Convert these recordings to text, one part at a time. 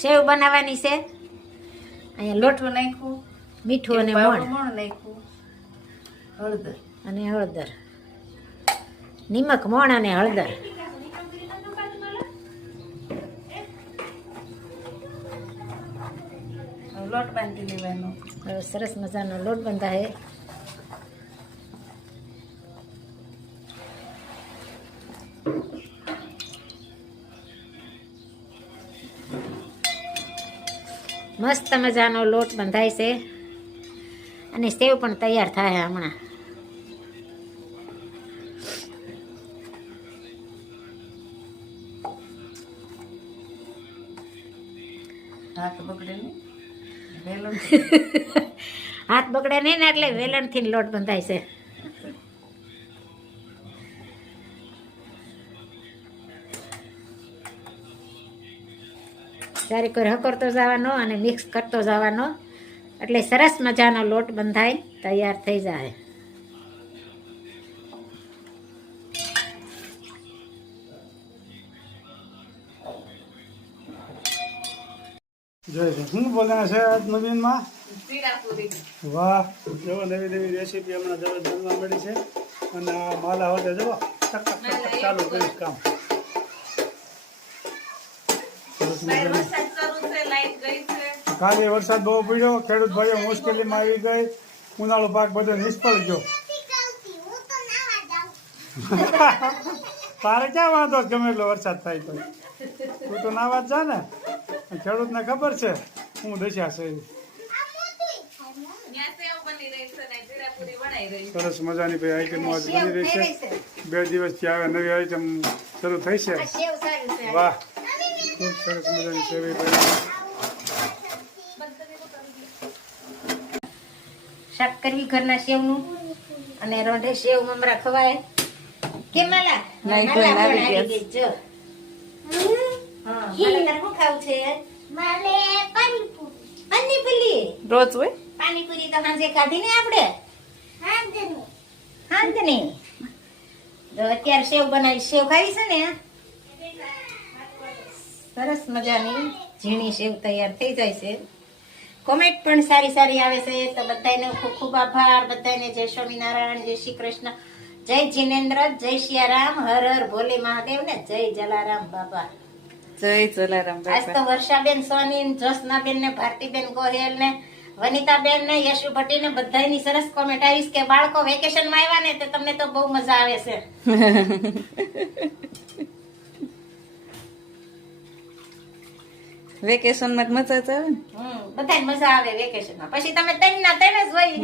સેવ બનાવવાની છે. અહીંયા લોટ મીઠું નાખ્યું, મીઠું અને મોણ મોણ નાખ્યું, હળદર અને હળદર, નિમક, મોણ અને હળદર. લોટ બાંધી લેવાનો. હવે સરસ મજાનો લોટ બંધાય. મસ્ત મજાનો લોટ બંધાય છે અને સેવ પણ તૈયાર થાય હમણાં. હાથ બગડે નહીં, વેલણ હાથ બગડે નહીં ને એટલે વેલણથી લોટ બંધાય છે. ચારે કોઈ હકરતો જવાનો અને મિક્સ કરતો જવાનો એટલે સરસ મજાનો લોટ બંધાય તૈયાર થઈ જાય. શું બોલ્યા છે આજ નવીનમાં? પીડાપુરી. વાહ, જો નવી નવી રેસીપી હમણાં જબર જાણવા મળી છે. અને આ માલા હોતે જો ટક ટક ટક ટક ચાલુ કર્યું કામ. સરસ મજાનું. વરસાદ શરૂ છે, લાઈટ ગઈ છે. કાલે વરસાદ બહુ પડ્યો, ખેડૂત ભાઈઓ મુશ્કેલીમાં આવી ગઈ, ઉનાળો પાક બધો નિષ્ફળ ગયો. તારે ક્યાં વાંધો છે? ગમે એટલો વરસાદ થાય તો તું તો નાવા જ જા ને. ખેડૂતને ખબર છે હું દશા છે. ત્યાં સેવ બની રહી છે ને પીડાપુરી વણાઈ રહી છે. સરસ મજાની ભાઈ આઈટમ આજ બની રહી છે. 2 દિવસથી આવે નવી આઈટમ શરૂ થઈ છે. વાહ, ખૂબ સરસ મજાની સેવી ભાઈ. શાક કરવી ઘરના સેવનું અને રોંઢે સેવ મમરા ખવાય. કે માલા નહીં, તો માલા આવી પણ ગયા. આવી ગઈ જો. હા, માલે તારે શું ખાવું છે? માલે પાણીપુરી. રોજ હોય પાણીપુરી તો સાંજે ખાધી ને આપણે હાંજની. તો અત્યારે સેવ બનાવી, સેવ ખાવી છે ને. સરસ મજાની ઝીણી સેવ તૈયાર થઈ જાય છે. કોમેન્ટ પણ સારી સારી આવે છે તો બધાને ખૂબ ખૂબ આભાર. બધાને જય સ્વામિનારાયણ, જય શ્રી કૃષ્ણ, જય જીનેન્દ્ર, જય સિયારામ, હર હર ભોલે મહાદેવ ને જય જલારામ બાબા. જય જલારામ આજ તો વર્ષાબેન સોની, જ્યોત્સનાબેન ને, ભારતીબેન ગોહેલ ને, વનિતાબેન ને, યશુ ભટ્ટી ને બધાની સરસ કોમેન્ટ આવીશ કે બાળકો વેકેશન માં આવ્યા ને તો તમને તો બહુ મજા આવે છે. વેકેશન માં મજા જ આવે ને. બધાને મજા આવે વેકેશન માં. પછી તમે ત્રણ ના ત્રણ જ હોય.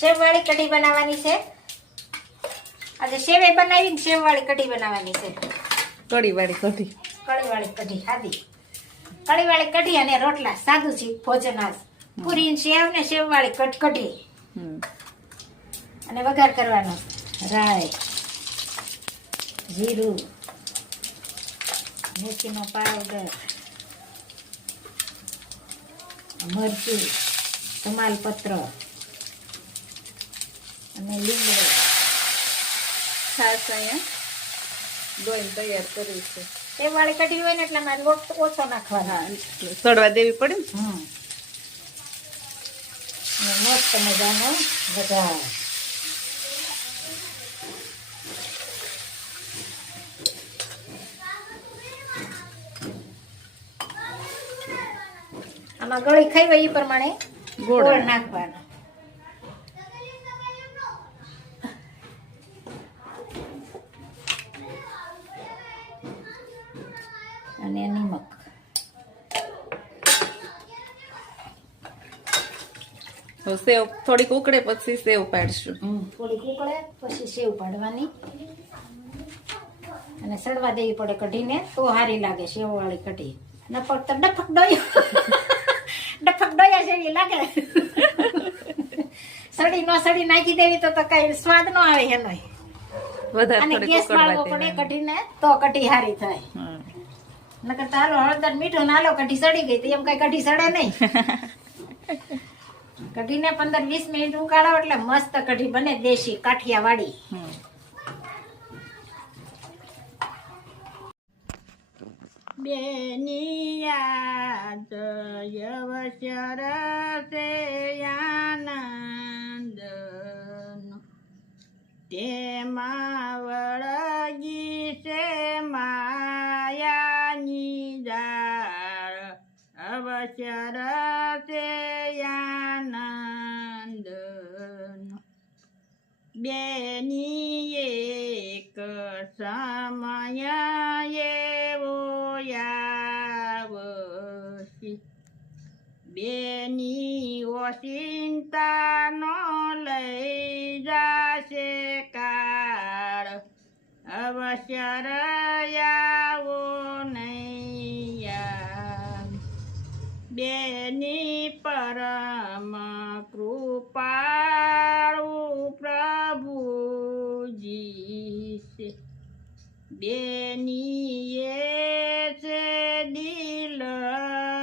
સેવ વાળી કઢી બનાવવાની છે આજે. સેવે બનાવી સેવ વાળી કઢી બનાવવાની છે. કઢી વાળી કઢી. કઢી વાળી કઢી સાદી, કઢી વાળી કઢી અને રોટલા સાદું છે ભોજન આજ. પૂરી સેવ ને સેવ વાળી કઢી અને વઘાર કરવાનો. રાઈ, જીરું, મેથીનો પાવડર, મરચું, તમાલપત્ર અને લીમડો. ખાસ અહીંયા ડોઈને તૈયાર કરવી છે. સેવ વાળી કઢી હોય ને એટલે મારે લોટ ઓછો નાખવાનો. હા, સડવા દેવી પડે ને. અને મસ્ત મજાનો વઘાર. આમાં ગળી ખાઈ હોય એ પ્રમાણે ગોળ નાખવાનો. અને નિમક. સેવ થોડીક ઉકળે પછી સેવ પાડશું. થોડીક ઉકળે પછી સેવ પાડવાની અને સડવા દેવી પડે કઢીને તો હારી લાગે સેવ વાળી કઢી. નફક તો ડફક ડોયો ડફક ડોયા જેવી લાગે. સડી નો સડી નાખી દેવી તો કઈ સ્વાદ નો આવે એનો. વધારે અને થોડીક ગેસ બાળવો પડે ઉકળવા કઢીને તો કઢી હારી થાય. નકર તો હાલો હળદર મીઠું નાલો કઢી સડી ગઈ તો એમ કઈ કઢી સડે નહીં. કઢીને 15-20 મિનિટ ઉકાળો એટલે મસ્ત કઢી બને દેશી કાઠિયાવાડી. બેની યાદ અવશ્ય રસે આનંદનો તેમાં વળગી છે માયાની જાળ અવશ્ય રસે આનંદનો બેની એક સમય એવો આવશે બેની ઓચિંતાનો લઈ જાશે કાળ અવશ્ય રહ્યાવો નહીં બેની પરમ કૃપાળુ પ્રભુજી છે બેની એ છે દિલના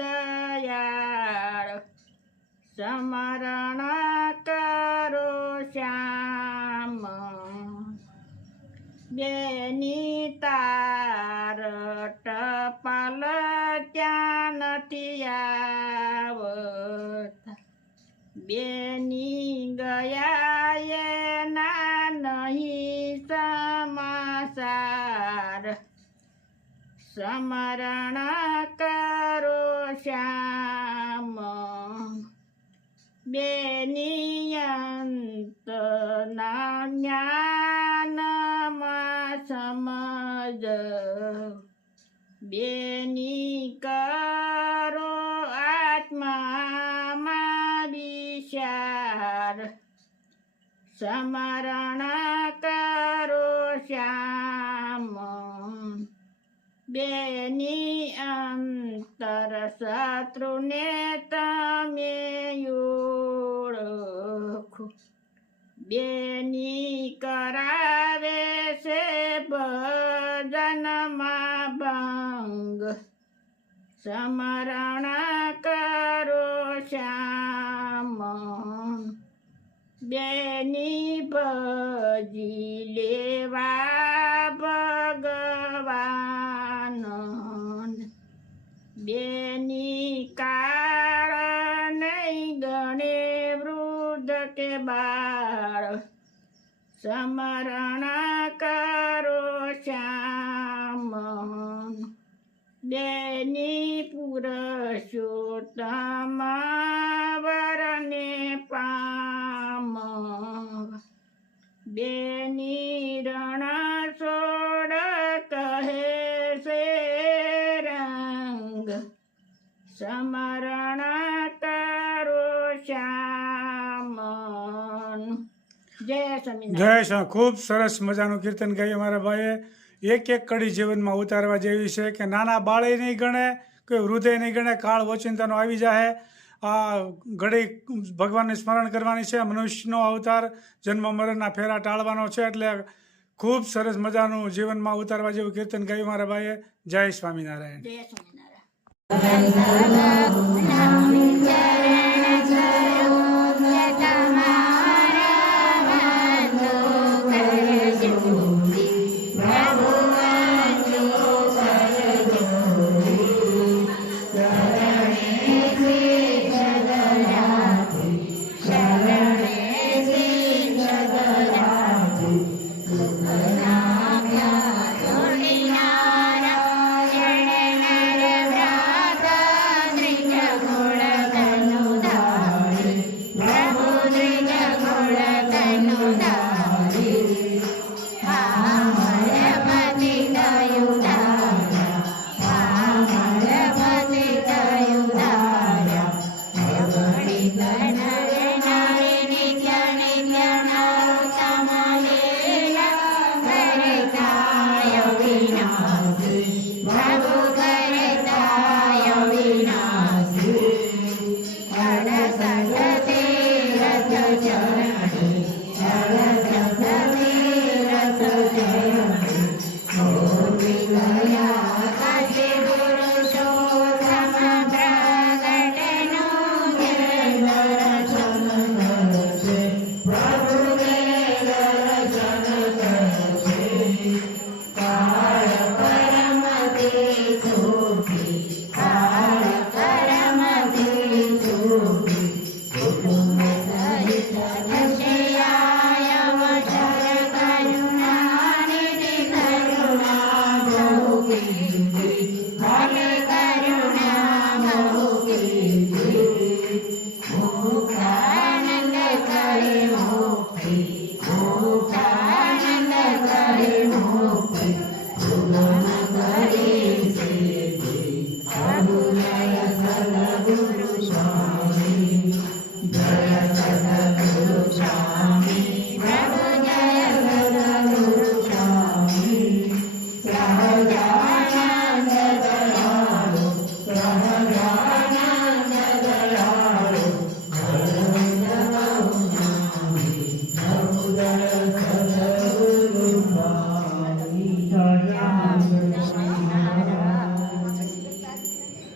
દયાળ સ્મરણ કરો શ્યામ બેની તાર ટપાલ ત્યાં નથી આવતા બેની ગયા એના નહીં સમાચાર સ્મરણ કરો શ્યામ બેની અંતના જ્ઞાનમાં સમજ બેની કરો આત્મામાં વિચાર સ્મરણ કરો શ્યામ બેની અંતર શત્રુને તમે ઓળખો બેની કરાવે છે ભજનમાં ભંગ સ્મરણ કરો શ્યામ બેની ભજી લેવા ભગવાન બેની કાળ નહીં ગણે વૃદ્ધ કે બાળ સ્મરણ કરો શ્યામ બેની પુરુષોત્તમ વરને પામ બેની રણ છોડ કહે છે રંગ સ્મરણ કરો શ્યામ જય સ્વામિનારાયણ. જય શ્રી ખૂબ સરસ મજાનું કીર્તન ગાયું અમારા ભાઈએ. એક એક કડી જીવનમાં ઉતારવા જેવી છે કે નાના બાળે નહીં ગણે કોઈ વૃદ્ધે નહીં ગણે કાળ ઓચિંતાનો આવી જાય. આ ઘડી ભગવાનને સ્મરણ કરવાની છે. મનુષ્યનો અવતાર જન્મ મરણના ફેરા ટાળવાનો છે એટલે ખૂબ સરસ મજાનું જીવનમાં ઉતારવા જેવું કીર્તન ગાયું મારા ભાઈએ. જય સ્વામિનારાયણ. જય સ્વામિનારાયણ. ઘર